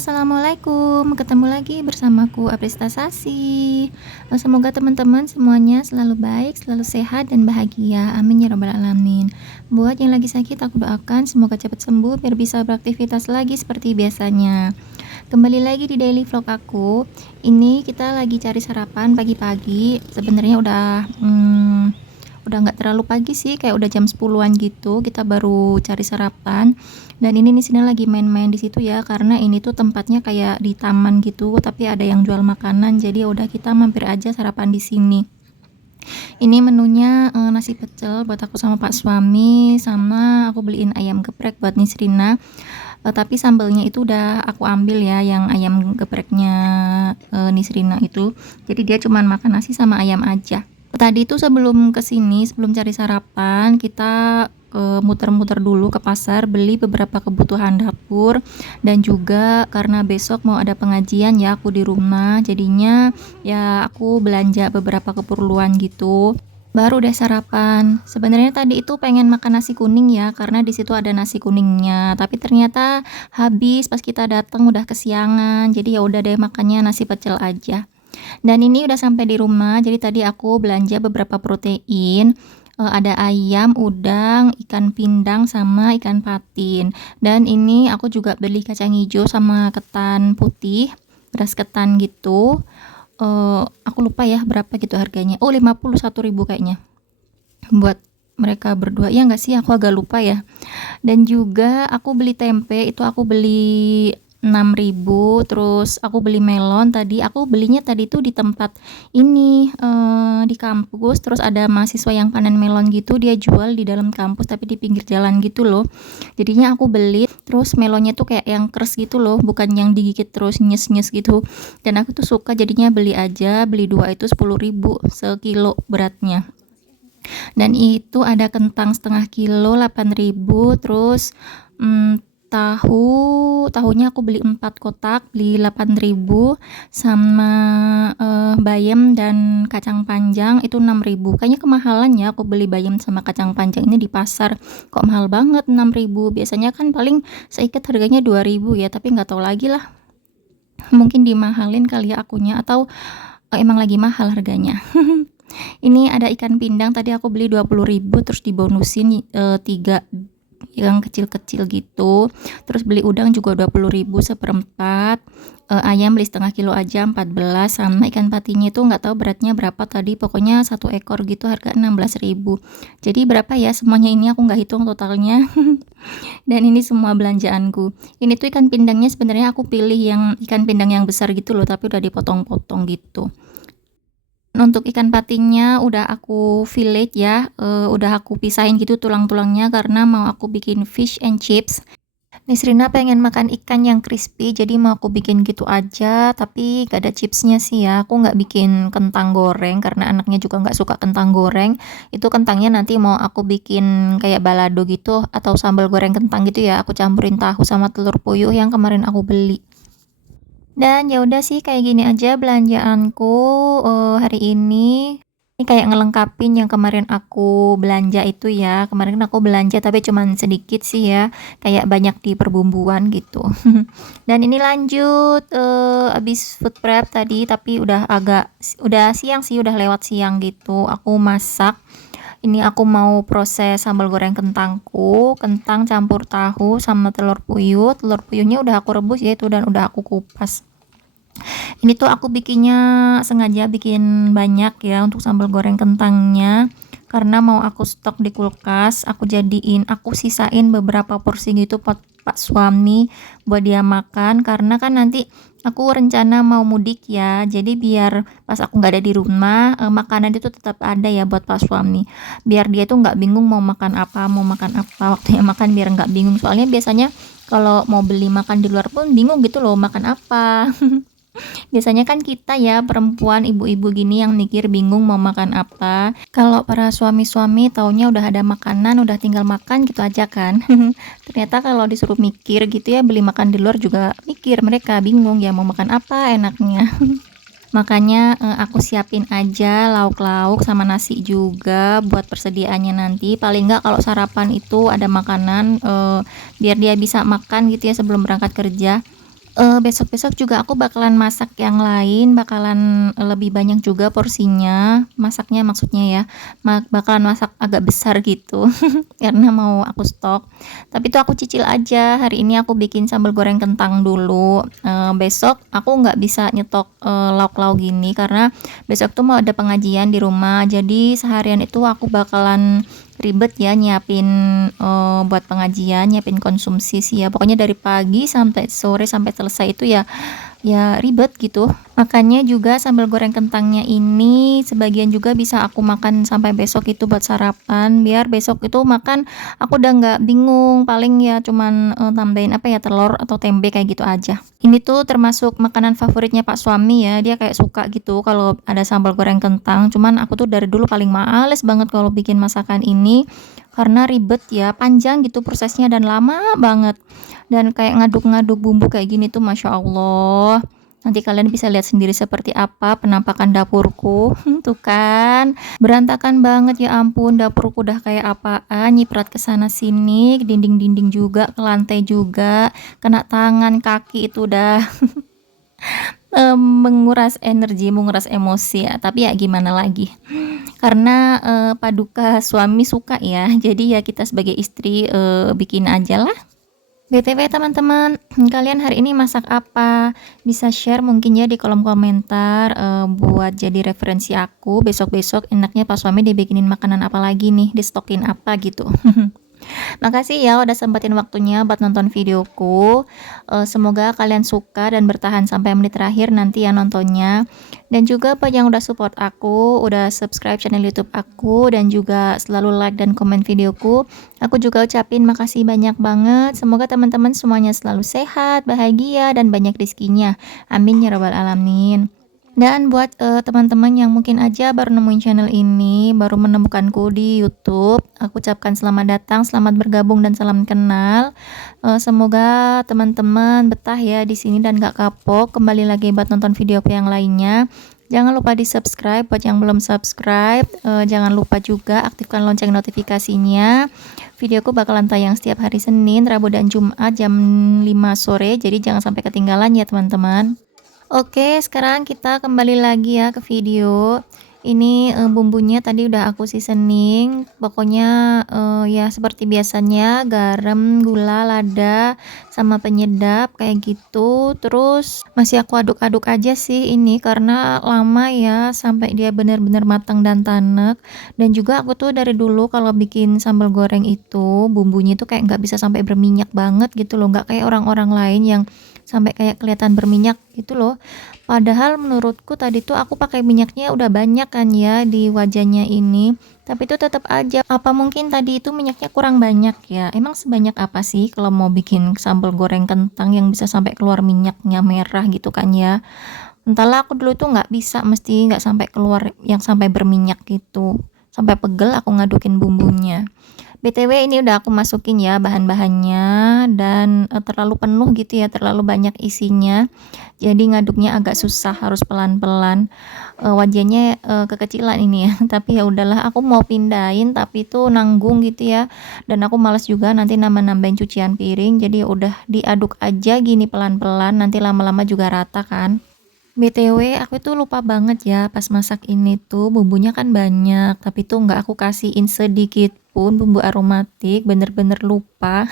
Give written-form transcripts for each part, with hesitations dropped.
Assalamualaikum, ketemu lagi bersamaku Sasi. Semoga teman-teman semuanya selalu baik, selalu sehat dan bahagia. Amin ya robbal alamin. Buat yang lagi sakit, aku doakan semoga cepat sembuh biar bisa beraktivitas lagi seperti biasanya. Kembali lagi di daily vlog aku. Ini kita lagi cari sarapan pagi-pagi. Sebenarnya udah nggak terlalu pagi sih, kayak udah jam 10-an gitu. Kita baru cari sarapan. Dan ini di sini lagi main-main di situ ya, karena ini tuh tempatnya kayak di taman gitu, tapi ada yang jual makanan. Jadi ya udah kita mampir aja sarapan di sini. Ini menunya nasi pecel buat aku sama Pak suami, sama aku beliin ayam geprek buat Nisrina. Tapi sambelnya itu udah aku ambil ya, yang ayam gepreknya Nisrina itu. Jadi dia cuman makan nasi sama ayam aja. Tadi tuh sebelum kesini, sebelum cari sarapan, kita muter-muter dulu ke pasar, beli beberapa kebutuhan dapur, dan juga karena besok mau ada pengajian ya aku di rumah, jadinya ya aku belanja beberapa keperluan gitu. Baru deh sarapan. Sebenarnya tadi itu pengen makan nasi kuning ya, karena di situ ada nasi kuningnya. Tapi ternyata habis pas kita datang udah kesiangan. Jadi ya udah deh makannya nasi pecel aja. Dan ini udah sampai di rumah. Jadi tadi aku belanja beberapa protein. Ada ayam, udang, ikan pindang sama ikan patin. Dan ini aku juga beli kacang hijau sama ketan putih, beras ketan gitu. Aku lupa ya berapa gitu harganya. Oh, 51.000 kayaknya. Buat mereka berdua. Ya enggak sih, aku agak lupa ya. Dan juga aku beli tempe, itu aku beli 6.000. Terus aku beli melon tadi. Aku belinya tadi tuh di tempat ini di kampus. Terus ada mahasiswa yang panen melon gitu, dia jual di dalam kampus tapi di pinggir jalan gitu loh. Jadinya aku beli. Terus melonnya tuh kayak yang keras gitu loh, bukan yang digigit terus nyes-nyes gitu. Dan aku tuh suka, jadinya beli aja. Beli dua itu 10.000 sekilo beratnya. Dan itu ada kentang setengah kilo 8.000. Terus tahunya aku beli 4 kotak, beli 8.000, sama bayam dan kacang panjang itu 6.000. Kayaknya kemahalan ya aku beli bayam sama kacang panjang ini di pasar. Kok mahal banget 6.000? Biasanya kan paling seikat harganya 2.000 ya, tapi nggak tahu lagi lah. Mungkin dimahalin kali ya akunya, atau emang lagi mahal harganya. Ini ada ikan pindang, tadi aku beli 20.000, terus dibonusin 3 yang kecil-kecil gitu. Terus beli udang juga 20.000 seperempat. Ayam beli setengah kilo aja 14, sama ikan patinnya itu nggak tahu beratnya berapa tadi, pokoknya 1 ekor gitu harga 16.000. Jadi berapa ya semuanya ini, aku nggak hitung totalnya. Dan ini semua belanjaanku. Ini tuh ikan pindangnya sebenarnya aku pilih yang ikan pindang yang besar gitu loh, tapi udah dipotong-potong gitu. Untuk ikan patinnya udah aku fillet ya, udah aku pisahin gitu tulang-tulangnya karena mau aku bikin fish and chips. Nisrina pengen makan ikan yang crispy, jadi mau aku bikin gitu aja, tapi gak ada chipsnya sih ya. Aku nggak bikin kentang goreng karena anaknya juga nggak suka kentang goreng. Itu kentangnya nanti mau aku bikin kayak balado gitu atau sambal goreng kentang gitu ya. Aku campurin tahu sama telur puyuh yang kemarin aku beli. Dan ya udah sih kayak gini aja belanjaanku hari ini. Ini kayak ngelengkapin yang kemarin aku belanja itu ya. Kemarin aku belanja tapi cuman sedikit sih ya. Kayak banyak di perbumbuan gitu. Dan ini lanjut abis food prep tadi, tapi udah siang sih, udah lewat siang gitu. Aku masak. Ini aku mau proses sambal goreng kentangku, kentang campur tahu sama telur puyuh. Telur puyuhnya udah aku rebus ya itu, dan udah aku kupas. Ini tuh aku bikinnya sengaja bikin banyak ya untuk sambal goreng kentangnya, karena mau aku stok di kulkas. Aku sisain beberapa porsi gitu buat Pak suami buat dia makan, karena kan nanti aku rencana mau mudik ya, jadi biar pas aku nggak ada di rumah makanan itu tetap ada ya buat Pak suami, biar dia tuh nggak bingung mau makan apa waktunya makan, biar nggak bingung. Soalnya biasanya kalau mau beli makan di luar pun bingung gitu loh makan apa. Biasanya kan kita ya perempuan ibu-ibu gini yang mikir bingung mau makan apa. Kalau para suami-suami taunya udah ada makanan, udah tinggal makan gitu aja kan. Ternyata kalau disuruh mikir gitu ya, beli makan di luar juga mikir, mereka bingung ya mau makan apa enaknya. Makanya aku siapin aja lauk-lauk sama nasi juga buat persediaannya nanti. Paling nggak kalau sarapan itu ada makanan biar dia bisa makan gitu ya sebelum berangkat kerja. Besok-besok juga aku bakalan masak yang lain, bakalan, lebih banyak juga porsinya, masaknya maksudnya ya, bakalan masak agak besar gitu, karena mau aku stok. Tapi tuh aku cicil aja, hari ini aku bikin sambal goreng kentang dulu, besok aku nggak bisa nyetok, lauk-lauk gini karena besok tuh mau ada pengajian di rumah, jadi seharian itu aku bakalan ribet ya nyiapin, buat pengajian, nyiapin konsumsi sih ya, pokoknya dari pagi sampai sore sampai selesai itu ya ribet gitu. Makanya juga sambal goreng kentangnya ini sebagian juga bisa aku makan sampai besok itu buat sarapan, biar besok itu makan aku udah nggak bingung, paling ya cuman, tambahin apa ya, telur atau tempe kayak gitu aja. Ini tuh termasuk makanan favoritnya Pak suami ya, dia kayak suka gitu kalau ada sambal goreng kentang, cuman aku tuh dari dulu paling males banget kalau bikin masakan ini, karena ribet ya, panjang gitu prosesnya dan lama banget. Dan kayak ngaduk-ngaduk bumbu kayak gini tuh Masya Allah. Nanti kalian bisa lihat sendiri seperti apa penampakan dapurku. Tuh kan, berantakan banget ya ampun, dapurku udah kayak apaan, nyiprat ke sana sini, ke dinding-dinding juga, ke lantai juga, kena tangan, kaki itu udah menguras energi, menguras emosi ya. Tapi ya gimana lagi? Karena paduka suami suka ya. Jadi ya kita sebagai istri bikin aja lah. BTW teman-teman, kalian hari ini masak apa? Bisa share mungkin ya di kolom komentar, buat jadi referensi aku, besok-besok enaknya pas suami dibikinin makanan apa lagi nih, distokin apa gitu. Makasih ya udah sempetin waktunya buat nonton videoku. Semoga kalian suka dan bertahan sampai menit terakhir nanti ya nontonnya. Dan juga buat yang udah support aku, udah subscribe channel YouTube aku dan juga selalu like dan komen videoku. Aku juga ucapin makasih banyak banget. Semoga teman-teman semuanya selalu sehat, bahagia dan banyak rezekinya. Amin ya rabbal alamin. Dan buat, teman-teman yang mungkin aja baru nemuin channel ini, baru menemukanku di YouTube, aku ucapkan selamat datang, selamat bergabung dan salam kenal. Semoga teman-teman betah ya di sini dan gak kapok. Kembali lagi buat nonton videoku yang lainnya. Jangan lupa di-subscribe buat yang belum subscribe. Jangan lupa juga aktifkan lonceng notifikasinya. Videoku bakalan tayang setiap hari Senin, Rabu dan Jumat jam 5 sore. Jadi jangan sampai ketinggalan ya teman-teman. Oke, sekarang kita kembali lagi ya ke video. Ini bumbunya tadi udah aku seasoning. Pokoknya ya seperti biasanya garam, gula, lada, sama penyedap kayak gitu. Terus masih aku aduk-aduk aja sih ini karena lama ya sampai dia benar-benar matang dan tanek. Dan juga aku tuh dari dulu kalau bikin sambal goreng itu bumbunya tuh kayak nggak bisa sampai berminyak banget gitu loh, nggak kayak orang-orang lain yang sampai kayak kelihatan berminyak gitu loh. Padahal menurutku tadi tuh aku pakai minyaknya udah banyak kan ya di wajahnya ini. Tapi itu tetap aja, apa mungkin tadi itu minyaknya kurang banyak ya? Emang sebanyak apa sih kalau mau bikin sambal goreng kentang yang bisa sampai keluar minyaknya merah gitu kan ya? Entahlah aku dulu tuh nggak bisa, mesti nggak sampai keluar yang sampai berminyak gitu. Sampai pegel aku ngadukin bumbunya. BTW ini udah aku masukin ya bahan-bahannya dan terlalu penuh gitu ya, terlalu banyak isinya. Jadi ngaduknya agak susah, harus pelan-pelan. Wajahnya kekecilan ini ya, tapi ya udahlah aku mau pindahin tapi itu nanggung gitu ya. Dan aku males juga nanti nambah-nambahin cucian piring, jadi ya udah diaduk aja gini pelan-pelan, nanti lama-lama juga rata kan. BTW aku tuh lupa banget ya pas masak ini tuh bumbunya kan banyak tapi tuh nggak aku kasihin sedikit pun bumbu aromatik, bener-bener lupa.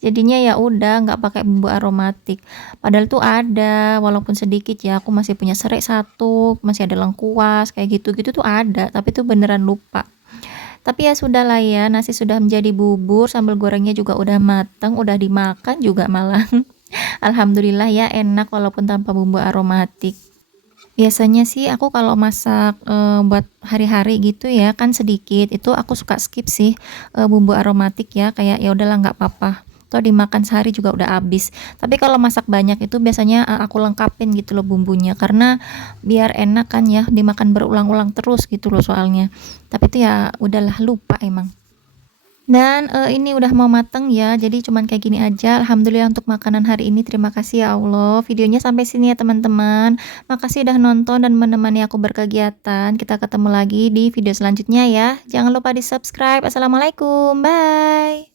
Jadinya ya udah nggak pakai bumbu aromatik, padahal tuh ada walaupun sedikit ya, aku masih punya serai satu, masih ada lengkuas kayak gitu-gitu tuh ada, tapi tuh beneran lupa. Tapi ya sudah lah ya, nasi sudah menjadi bubur, sambal gorengnya juga udah mateng, udah dimakan juga malah. Alhamdulillah ya enak walaupun tanpa bumbu aromatik. Biasanya sih aku kalau masak, buat hari-hari gitu ya kan sedikit, itu aku suka skip sih, bumbu aromatik ya, kayak ya udahlah nggak apa-apa, toh dimakan sehari juga udah habis. Tapi kalau masak banyak itu biasanya, aku lengkapin gitu loh bumbunya, karena biar enak kan ya dimakan berulang-ulang terus gitu loh soalnya. Tapi itu ya udahlah lupa emang. Dan ini udah mau mateng ya, jadi cuman kayak gini aja. Alhamdulillah untuk makanan hari ini. Terima kasih ya Allah. Videonya sampai sini ya teman-teman. Makasih udah nonton dan menemani aku berkegiatan. Kita ketemu lagi di video selanjutnya ya. Jangan lupa di subscribe. Assalamualaikum, bye.